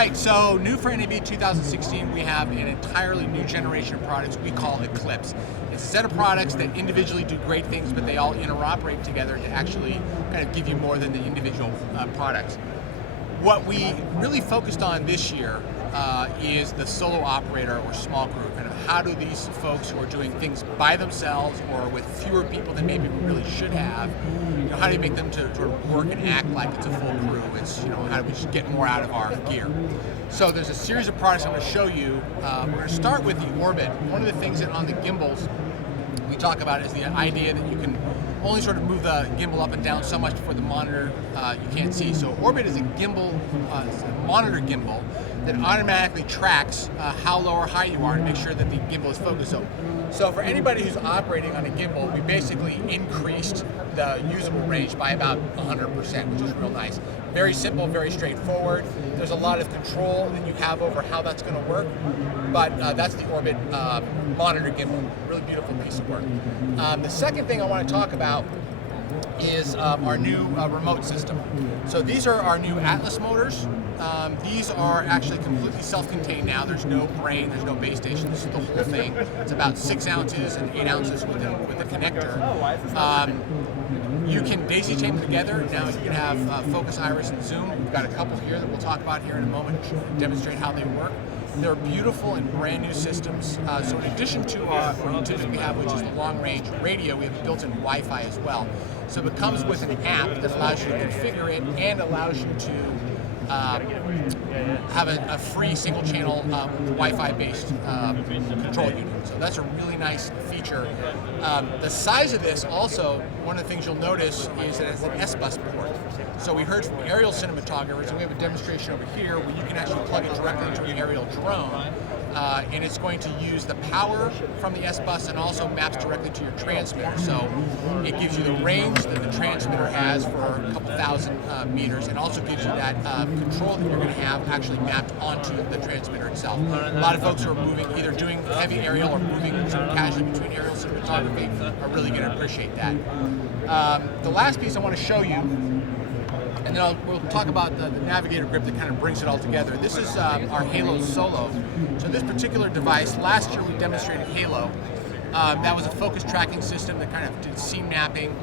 right, so new for NAB 2016, we have an entirely new generation of products we call Eclipse. It's a set of products that individually do great things, but they all interoperate together to actually kind of give you more than the individual products. What we really focused on this year is the solo operator or small crew. Kind of how do these folks who are doing things by themselves or with fewer people than maybe we really should have, how do you make them to sort of work and act like it's a full crew? It's, how do we just get more out of our gear? So there's a series of products I'm going to show you. We're going to start with the Orbit. One of the things that on the gimbals we talk about is the idea that you can only sort of move the gimbal up and down so much before the monitor you can't see. So Orbit is a gimbal, a monitor gimbal that automatically tracks how low or high you are to make sure that the gimbal is focused. So for anybody who's operating on a gimbal, we basically increased the usable range by about 100%, which is real nice. Very simple, very straightforward. There's a lot of control that you have over how that's going to work, but that's the Orbit monitor gimbal. Really beautiful piece of work. The second thing I want to talk about is our new remote system. So these are our new Atlas motors. These are actually completely self-contained now. There's no brain, there's no base station. This is the whole thing. It's about 6 ounces and 8 ounces with the connector. You can daisy chain them together. Now you can have focus, iris, and zoom. We've got a couple here that we'll talk about here in a moment to demonstrate how they work. They're beautiful and brand new systems. So in addition to our utilities we have, which is the long range radio, we have built-in Wi-Fi as well. So it comes with an app that allows you to configure it and allows you to have a free single channel Wi-Fi based control unit. So that's a really nice feature. The size of this also, one of the things you'll notice is that it's an S-Bus port. So we heard from aerial cinematographers, and we have a demonstration over here where you can actually plug it directly into an aerial drone, and it's going to use the power from the S-Bus and also maps directly to your transmitter. So it gives you the range that the transmitter has for a couple thousand meters, and also gives you that control that you're going to have actually mapped onto the transmitter itself. A lot of folks who are moving, either doing heavy aerial or moving sort of casually between aerial cinematography are really going to appreciate that. The last piece I want to show you, and then we'll talk about the Navigator grip that kind of brings it all together. This is our Halo Solo. So this particular device, last year we demonstrated Halo. That was a focus tracking system that kind of did scene mapping.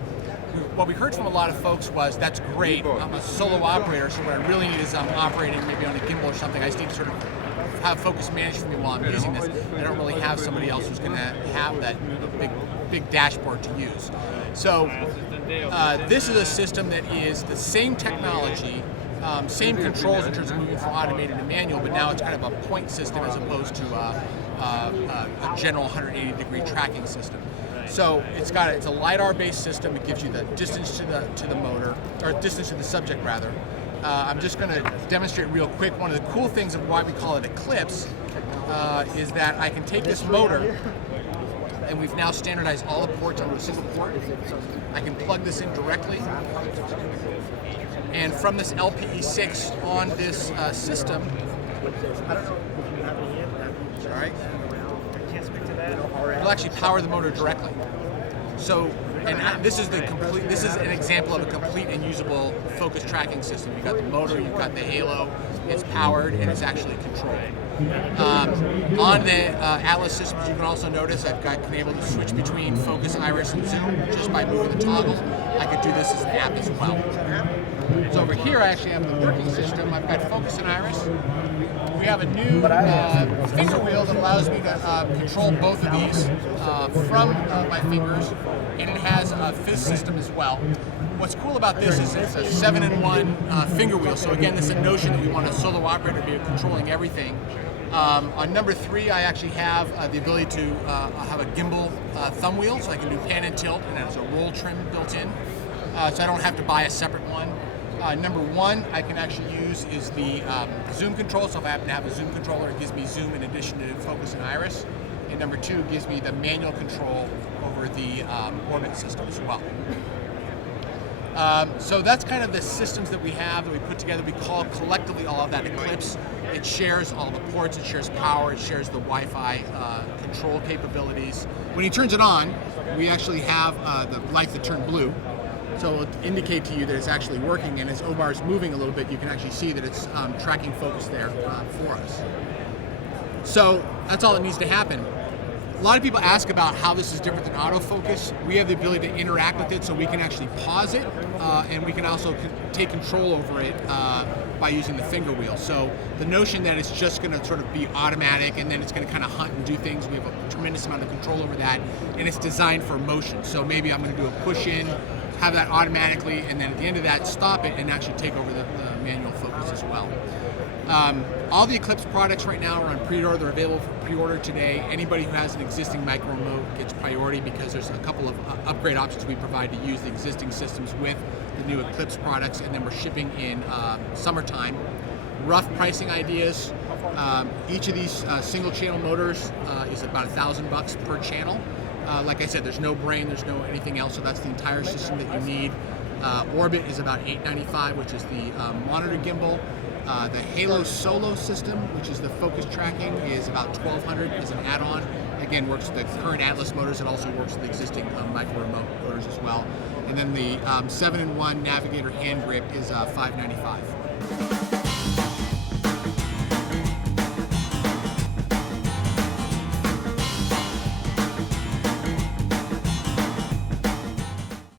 What we heard from a lot of folks was, that's great, I'm a solo operator, so what I really need is I'm operating maybe on a gimbal or something. I just need to sort of have focus managed for me while I'm using this. I don't really have somebody else who's going to have that big dashboard to use. So this is a system that is the same technology, same controls in terms of moving from automated to manual, but now it's kind of a point system as opposed to a general 180-degree tracking system. So it's a LiDAR-based system. It gives you the distance to the motor, or distance to the subject rather. I'm just going to demonstrate real quick. One of the cool things of why we call it Eclipse is that I can take this motor, and we've now standardized all the ports onto a single port. I can plug this in directly, and from this LPE6 on this system, sorry, it'll actually power the motor directly. So, and this is an example of a complete and usable focus tracking system. You've got the motor, you've got the Halo, it's powered, and it's actually controlled. On the Atlas systems, you can also notice I've been able to switch between focus, iris, and zoom just by moving the toggle. I could do this as an app as well. So over here, I actually have the working system. I've got focus and iris. We have a new finger wheel that allows me to control both of these from my fingers, and it has a fizz system as well. What's cool about this is it's a 7-in-1 finger wheel. So again, this is a notion that we want a solo operator to be controlling everything. On number 3, I actually have the ability to have a gimbal thumb wheel, so I can do pan and tilt, and it has a roll trim built in, so I don't have to buy a separate one. Number 1 I can actually use is the zoom control, so if I happen to have a zoom controller, it gives me zoom in addition to focus and iris. And number 2 gives me the manual control over the Orbit system as well. So that's kind of the systems that we have that we put together. We call collectively all of that Eclipse. It shares all the ports, it shares power, it shares the Wi-Fi control capabilities. When he turns it on, we actually have the light that turned blue. So it'll indicate to you that it's actually working, and as O-bar is moving a little bit, you can actually see that it's tracking focus there for us. So that's all that needs to happen. A lot of people ask about how this is different than autofocus. We have the ability to interact with it, so we can actually pause it, and we can also take control over it by using the finger wheel. So the notion that it's just going to sort of be automatic and then it's going to kind of hunt and do things, we have a tremendous amount of control over that, and it's designed for motion. So maybe I'm going to do a push in, have that automatically, and then at the end of that, stop it and actually take over the manual focus as well. All the Eclipse products right now are on pre-order. They're available for pre-order today. Anybody who has an existing micro remote gets priority because there's a couple of upgrade options we provide to use the existing systems with the new Eclipse products, and then we're shipping in summertime. Rough pricing ideas. Each of these single channel motors is about $1,000 per channel. Like I said, there's no brain, there's no anything else, so that's the entire system that you need. Orbit is about $895, which is the monitor gimbal. The Halo Solo system, which is the focus tracking, is about $1,200 as an add-on. Again, works with the current Atlas motors. It also works with the existing micro remote motors as well. And then the 7-in-1 Navigator hand grip is $595.